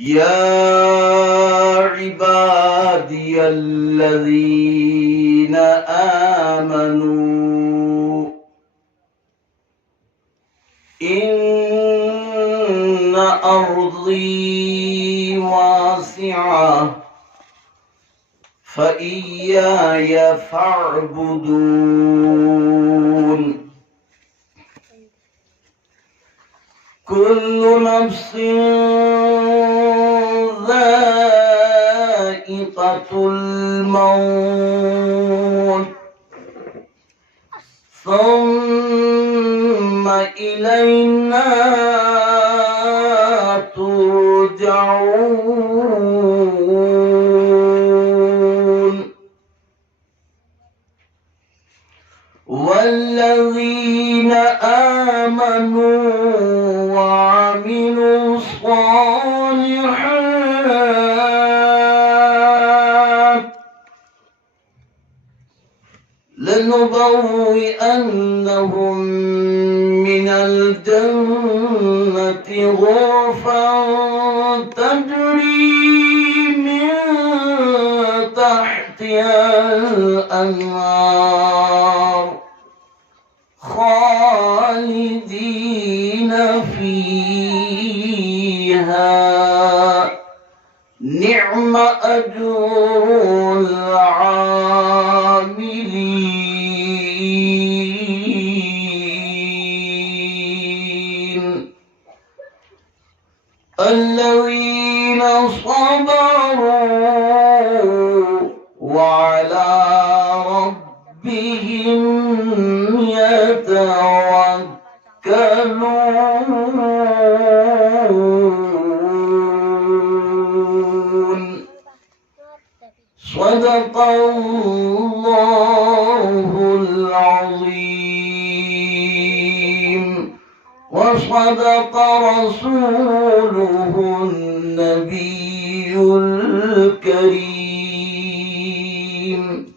يا عبادي الذين آمنوا إن أرضي واسعة فإياي فاعبدون كل نفس ذائقة الموت ثم إلينا ترجعون والذين آمنوا وعملوا الصالحات لنبوئنهم من الجنة غرفا تجري من تحتها الأنهار خالدين فيها نعم أجر العاملين الذين صبروا وعلى ربهم يتوكلون صدق الله العظيم وصدق رسوله النبي الكريم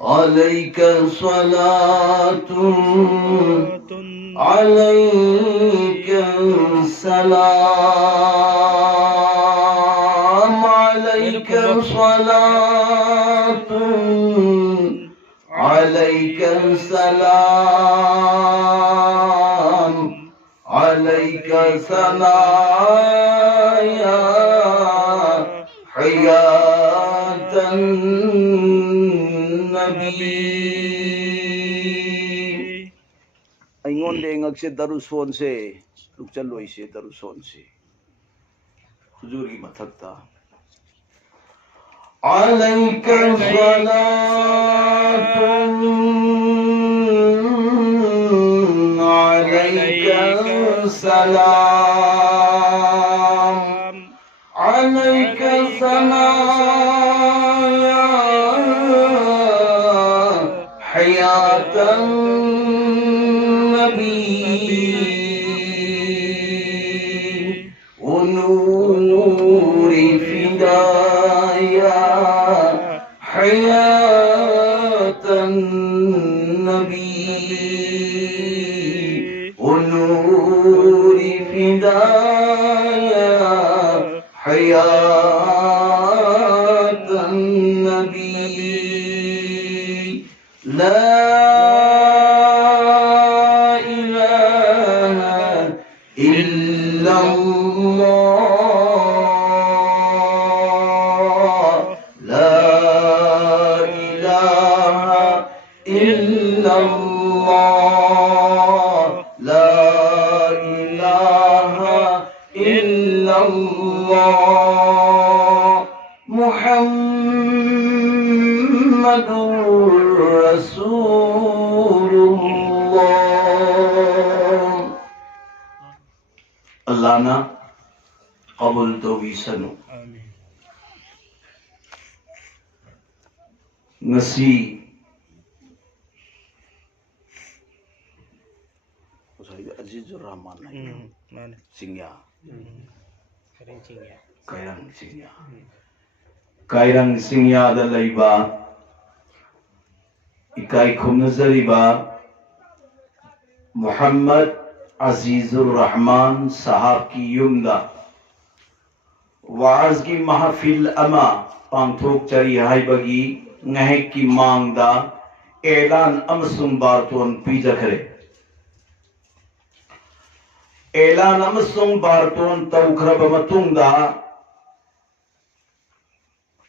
عليك صلاة عليك السلام عليك صلاة عليك السلام عليك ثنايا حياة أيون دينغك سے دروسون سے لوگ چلوئی سے دروسون سے حضور کی متھکتا عليك صلاة عليك السلام عليك ثنايا حياة النبي ونور فدايا حياة النبي ونور فدايا حياة النبي لا إله إلا الله لا إله إلا الله لا إله إلا الله محمد رسول الله الله نا قبول توبيسنو ngasi Azizur Rahman Singya Kairang Singya da laiba ikai khumnazariba Muhammad عزیز الرحمن صاحب کی یمدہ وعظ کی محفل اما پانتھوک چری ہائی بگی نہک کی مانگدہ اعلان امسن بارتون پیجا کرے اعلان امسن بارتون توکرب متنگدہ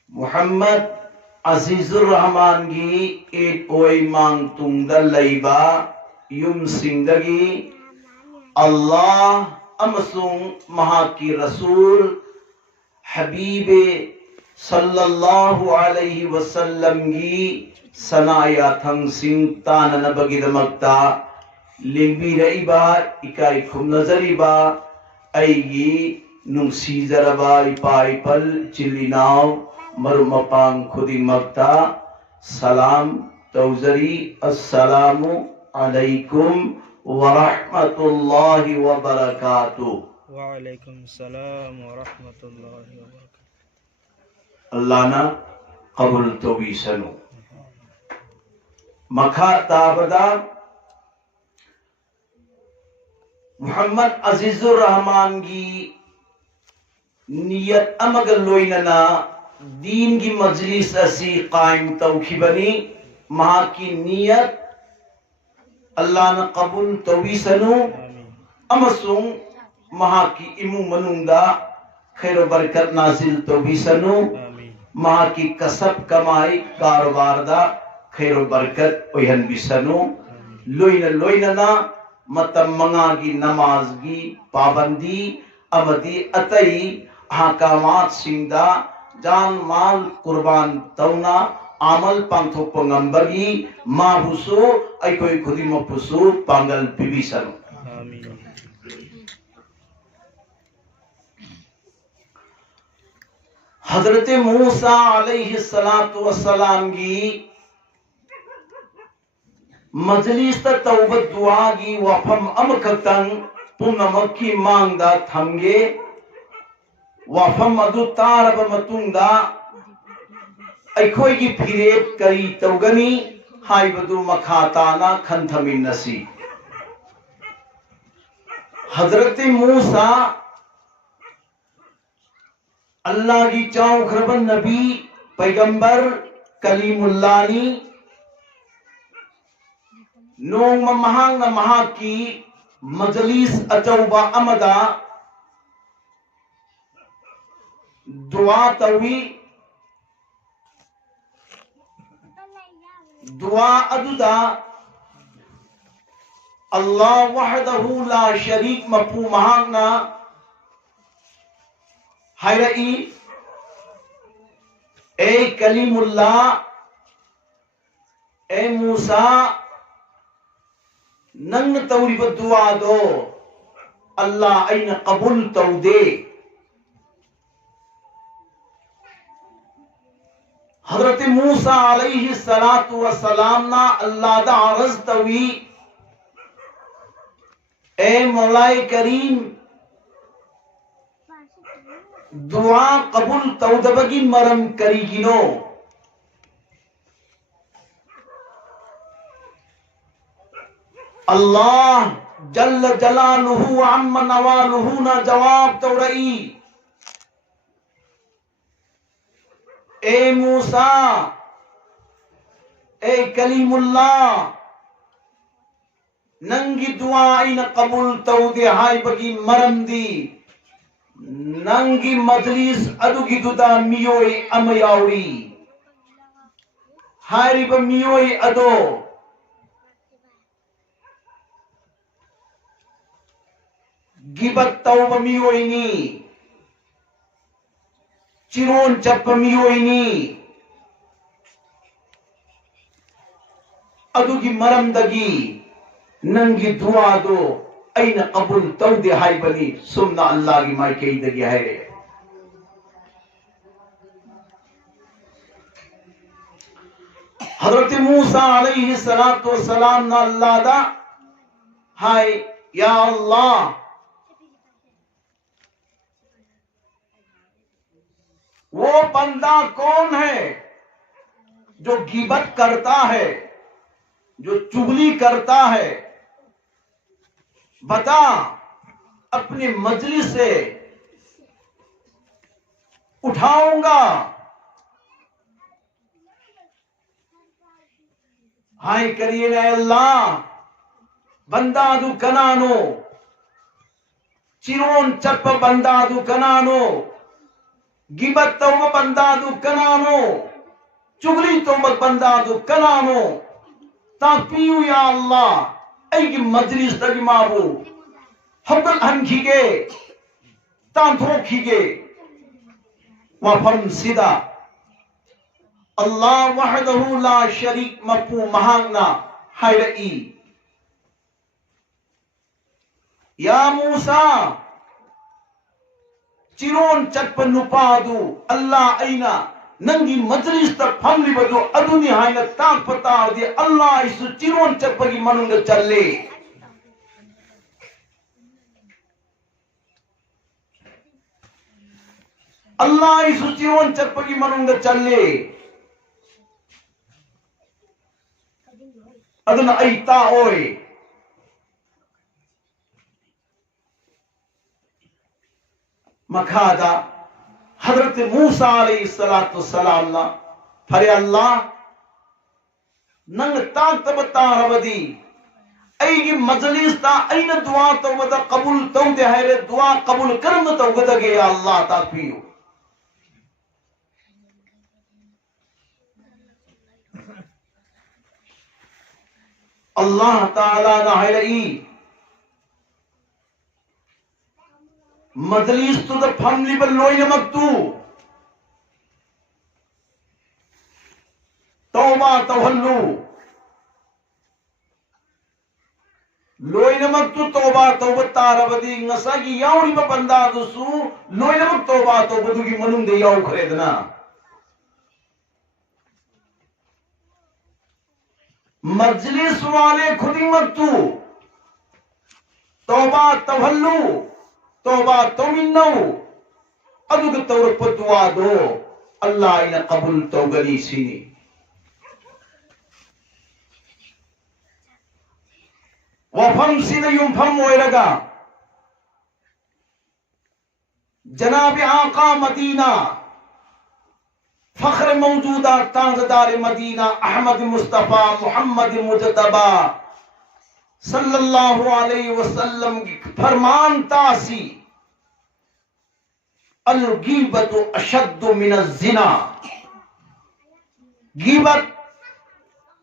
محمد عزیز الرحمن گی ایک کوئی مانگ تنگدہ لیبا یم سندگی اللہ امسن مہا کی رسول حبیب صلی اللہ علیہ وسلم گی سنایا تھنگ سنگ تانا نبگی دمکتا لنبی رئیبا اکائی کھم نظریبا ایگی ننسی زربا اپائی پل چلی ناو مرم پانگ خودی مکتا سلام توزری السلام علیکم ورحمت اللہ وبرکاتہ. وعلیکم السلام ورحمۃ اللہ وبرکاتہ. اللہ نا قبول تو بھی سنو مکھا تابدا محمد عزیز الرحمن کی نیت امگل لوئننا دین کی مجلس اسی قائم توخی بنی مہا کی نیت اللہ نا قبول تو بھی سنو امسوں مہا کی امو منونگا خیر و برکت نازل تو بھی سنو مہا کی کسب کمائی کاروبار دا خیر و برکت اوہن بھی سنو لوئننا متم منگا کی نماز کی پابندی امدی اتائی حکامات سنگدہ جان مال قربان تونا عمل پانتھو پنگمبگی ماں بھسو ای کوئی خودی مپسو پانگل پی بھی سنو. حضرت موسیٰ علیہ السلام کی مجلس تا توبت دعا کی وفم امکتن پنمکی مانگ دا تھنگے وفم ادو تارب متنگ دا ایکھوئی کی پھریب کری توگنی ہائی بدو مکھاتانا کھنتھمین نسی. حضرت موسیٰ اللہ کی چاؤں خربن نبی پیغمبر کلیم اللہ نی نونگ مہانگ مہا کی مجلس اچوبا امدا دعا توی دعا اددا اللہ وحدہ لا شریک مپو مہانگنا حیرئی اے کلیم اللہ اے موسیٰ ننگ توری بدعا دو اللہ این قبول تو دے. حضرت موسیٰ علیہ السلام نا اللہ دا عرض توی اے مولا کریم دعا قبول تودبگی مرم کری گنو اللہ جل جلالہ عم نوالہ نا جواب توڑئی اے موسیٰ اے کلیم اللہ ننگی دعائیں قبول تودے ہائی بگی مرم دی ننگی مجلس ادو کی ددا میوئی امیاوری ہاری با میوئی ادو گیبت توبہ میوئی نی چیرون چپ میوئی نی ادو کی مرم دگی ننگی دعا دو این قبول تو دے ہائی بنی سننا اللہ کی مائی کئی دگی ہے. حضرت موسیٰ علیہ السلام نا اللہ دا ہائی یا اللہ وہ بندہ کون ہے جو غیبت کرتا ہے جو چغلی کرتا ہے بتا اپنی مجلس سے اٹھاؤں گا. ہائے کریے اے اللہ بندہ دو کنانو چیرون چپ بندہ دو کنانو غیبت تو بندہ دو کنانو چغلی تو بندہ دو کنانو تا پیو یا اللہ ای کی مجلس تک مابو حبل ہنکھی گے تا دھوکھی گے وفرم سیدھا اللہ وحدہ لا شریک مفہوم مہانگنا حیرئی یا موسیٰ چیرون چک پر نپادو اللہ اینا ننگی مجلس تک پھملی بدو ادونی ہائینا تاک پتا دی اللہ اسو چیرون چک پر کی منونگ چلے اللہ اسو چیرون چک پر کی منونگ چلے ادن ایتا ہوئے مکھادا حضرت موسیٰ علیہ السلام نا پھرے اللہ ننگ تاک تبتا ربدی ایگی مجلس تا این دعا تو ودا قبول تو دے ہے دعا قبول کرن تو ودا گے یا اللہ تا پیو اللہ تعالیٰ نہ ہے مجلس تو دا پھملی بل لوئی نمک توبہ توہلو لوئی نمک توبہ توبہ تاربدی نسا کی یاوڑی با بندہ دسو لوئی نمک توبہ توبہ دو کی منم دے یاو خریدنا مجلس والے خودی مکتو توبہ توہلو توبہ تومنو ادو کے طور پر دعا دو اللہ انہیں قبول تو گلی سینی وفم سینہ یم ہوئے لگا جناب آقا مدینہ فخر موجودہ تاجدار مدینہ احمد مصطفیٰ محمد مجتبہ صلی اللہ علیہ وسلم کی فرمان تاسی الغیبت اشد من الزنا غیبت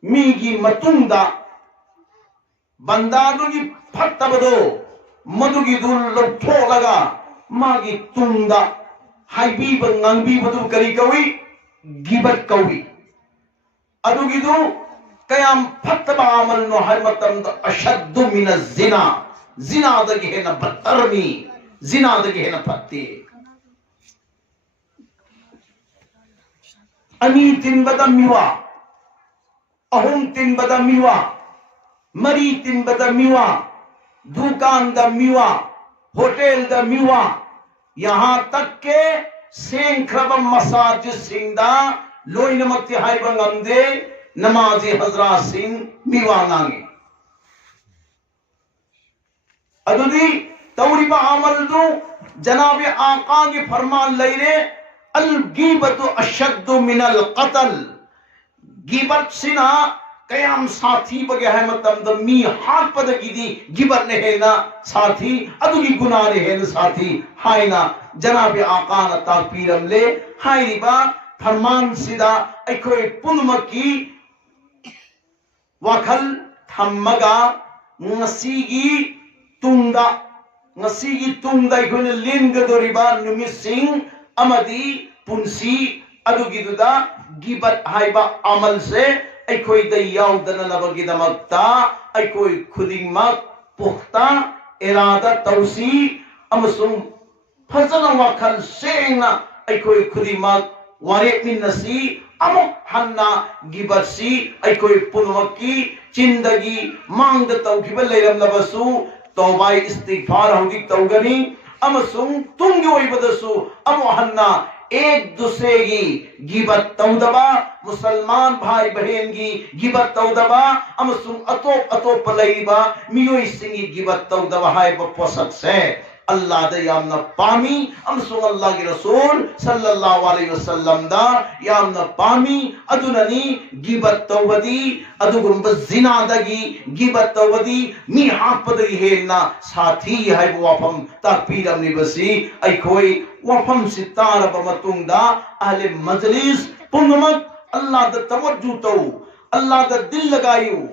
میگی متندا بندادو کی پھٹ بدو مدو کی دول لٹھو لگا ماگی تندا ہائی بی بنگان بی بدو کری کوئی غیبت کوئی ادو کی دو قیام فتبہ عمل نو حرمتم دا اشد من الزنا زنا دگی ہے نا بدترمی زنا دگی ہے نا پھتے انی تن بدا میوا اہم تن بدا میوا مری تن بدا میوا دکان دا میوا ہوٹل دا میوا یہاں تک کہ سین کھربم مساجد سنگ دا لوئی نمکتی ہائی بنگم دے نمازی حضرات سنگ میوانانگی ادو دی توری با عمل دو جناب آقا کی فرمان لئیرے الغیبت اشد من القتل غیبت سنا قیام ساتھی بگے ہے مطلب دمی ہاتھ پدکی دی غیبت نے نا ساتھی ادو کی گناہ نے نا ساتھی ہائی نا جناب آقا نا تاکیرم لے ہائی ریبا فرمان سیدھا ایکوئی پنمکی وکھل تھمگا نسیگی توندا ایکوئی لنگ دوریبا نمی سنگ امدی پنسی ادو گی دو دا غیبت ہائبا عمل سے ایکوئی دیاو دننبگی دمکتا ایکوئی خودی مک پختہ ارادہ توسی امسن فضل وکھل سینگنا ایکوئی خودی مک وارک من نسی امو حنا غیبت سی ایکوئی پنوکی چندگی مانگ توکی بلیرم لبسو توبہ استغفار ہوگی توگنی امسن تنگی وی بدسو امو حنا ایک دوسرے کی غیبت تودبا مسلمان بھائی بہن کی غیبت تودبا امسون اتوپ لیبا میوئی سنگی غیبت تودبا ہے بپوسک سے اللہ دا یامنا پامی امسون اللہ کی رسول صلی اللہ علیہ وسلم دا یامنا پامی ادنانی غیبت تودی ادگم بزنا دگی غیبت تودی می حق پدری ہیلنا ساتھی ہے وفم تکبیر امنی بسی ایکھوئی وفم ستار بمتون دا اہل مجلس پنگمک اللہ دا توجہ تو اللہ دا دل لگائیو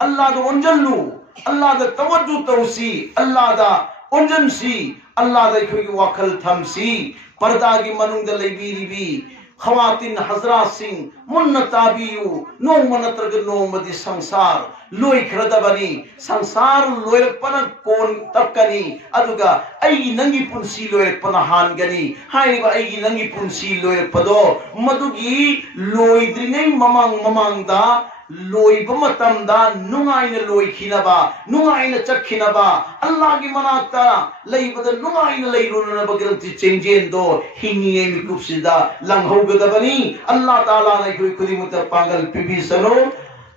اللہ دا انجلو اللہ دا توجہ تو سی اللہ دا انجن سی اللہ دا ایکھوئی وکل تھم سی پردہ کی مننگ دا لیبیری بھی خواتین حضرات سنگ منتابیو نو منترگ نو مدی سنسار لوئی کھردہ بنی سنسار لوئی پنہ کون تبکنی ادوگا ای ننگی پنسی لوئی پنہ ہان گنی ہائی با ای ننگی پنسی لوئی پدو مدوگی لوئی درنگی ممانگ دا لوئی بمتم دا نمائن لوئی کھینبا نمائن چک کھینبا اللہ کی مناتا لئی بدا نمائن لئی روننا بگرنتی چنجین دو ہنگی ایمی کفسی دا لنگ ہو گدا بنی اللہ تعالیٰ نے کوئی کلی متپانگل پی بھی سنو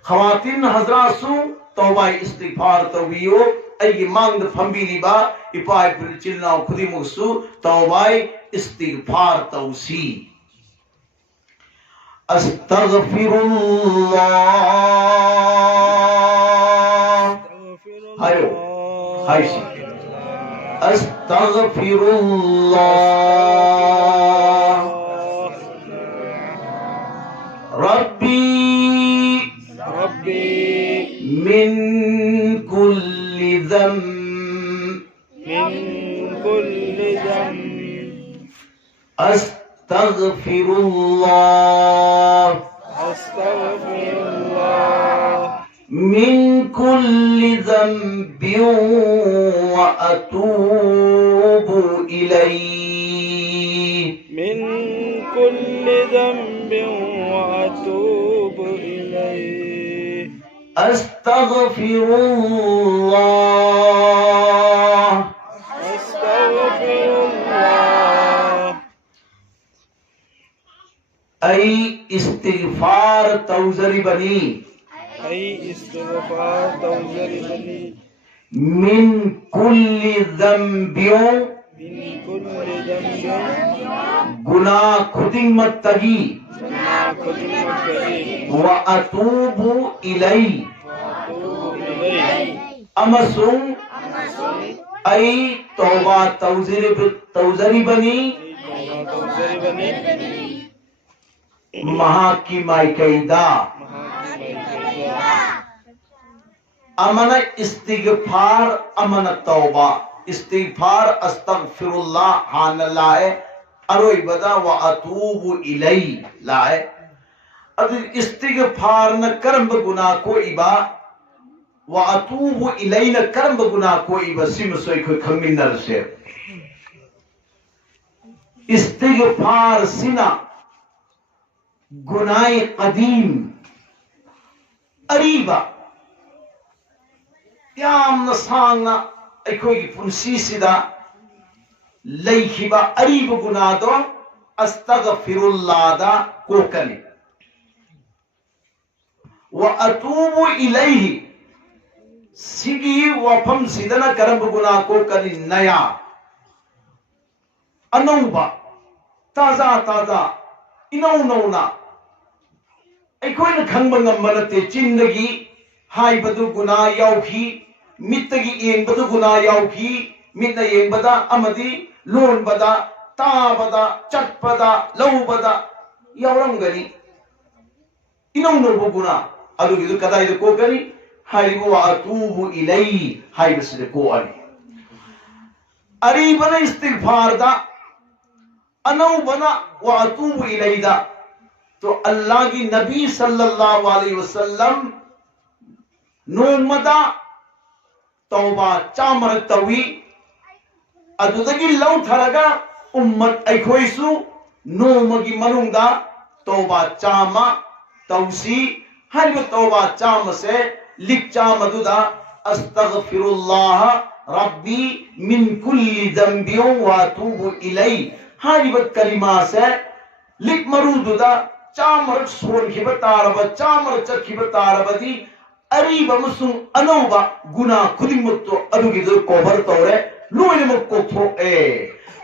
خواتین حضرات سو توبہ استغفار توبیو ای مانگ پھمبی لیبا اپائی پر چلناو کلی مغسو توبہ استغفار توسی استغفر اللہ ہائی سی استغفر اللہ ربی من کل ذنب استغفر اللہ من کل ذنب واتوب الیہ من کل ذنب واتوب الیہ استغفر اللہ ای استغفار توزری بنی ای استغفار توزری بنی من کل ذنبیوں من کل ذنب گناہ خودنگ مت تگی گناہ خودنگ کری واتوب الی امسون ای توبہ توزری بنی مہا کی مائی قیدہ امن استغفار امن توبہ استغفار استغفر اللہ حان لائے اروی بدا واتوب الی لائے اگر استغفار نہ کرم بگناہ کو ایبا واتوب الی نہ کرم بگناہ کو ایبا سیم سوئی کوئی کھمین نر سے استغفار سنا گناہ قدیم اریبا یام نسانگنا ایکوئی پنسی سدا لیکھبا اریب گناہ دو استغفر اللہ دا کوکنی وَأَتُوبُ إِلَيْهِ سگی وفم سیدنا کرم گناہ کوکنی نیا انوبا تازہ تازہ انو نونا ایکوئی نکھنگ بنگمبرتے چندگی ہائی بدو گناہ یاوکی متگی این بدو گناہ یاوکی متنا این بدا امدی لون بدا تا بدا چٹ بدا لو بدا یاورم گنی انو نو گناہ ادو گیدو کدائی دو کو گنی ہائی بو اتوبو الی ہائی بسدے کو علی اری بنا استغفار دا انو بنا واتوب الی دا تو اللہ کی نبی صلی اللہ علیہ وسلم نومدا توبہ چامر توی ادو دگی لو تھرگا امت ایکویسو نومگی منوں دا توبہ چاما توسی ہر توبہ چام سے لکھ چام ادو دا استغفر اللہ ربی من کل ذنبیوں واتوب الی ہر کلمہ سے lik marududa chamarak sonkhiba taraba chamarak chakhiba tarabadi ariba amasung anauba guna khudimukto adugidu cover tawre loinamuk kokthoe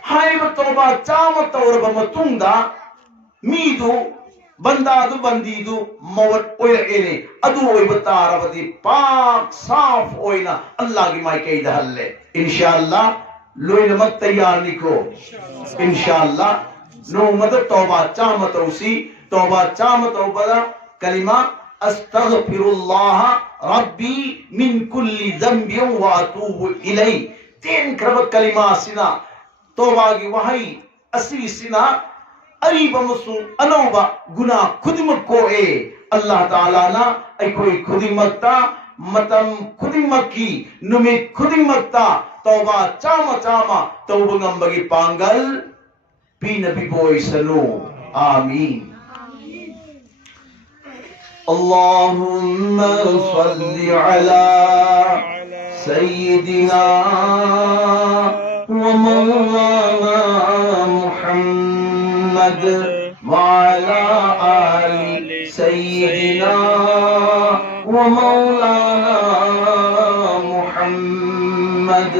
haiba tawba chama tawraba matungda midu bandadu bandidu mawat oirene adu oiba tarabadi pak saaf oina Allah ki maikei dahalle inshallah loinamak tayyar niko inshallah no mada tawba chama tawsi tawba chama tawbada kalima astaghfirullah rabbi min kulli dhanbin wa atubu ilay tin kraba kalima sina tawba gi wahai asi sina ariba musung anauba guna khudimak ko Allah taala na aikoi khudimakta matam khudimaki numit khudimakta tawba chama chama tawba ngambagi pangal pinabi boy sanu amin. Allahumma salli ala sayyidina wa mawlana Muhammad wa ala ali sayyidina wa mawlana Muhammad.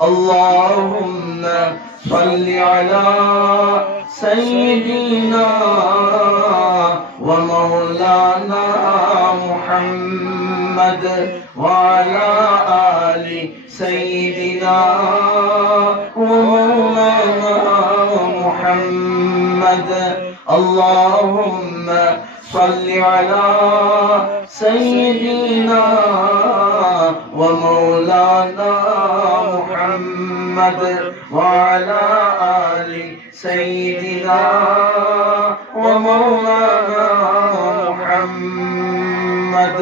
Allahumma salli ala sayyidina wa mawlana Muhammad wa ala ali sayyidina wa mawlana Muhammad. Allahumma salli ala sayyidina wa mawlana Muhammad wa ala ali sayyidina wa mawlana Muhammad.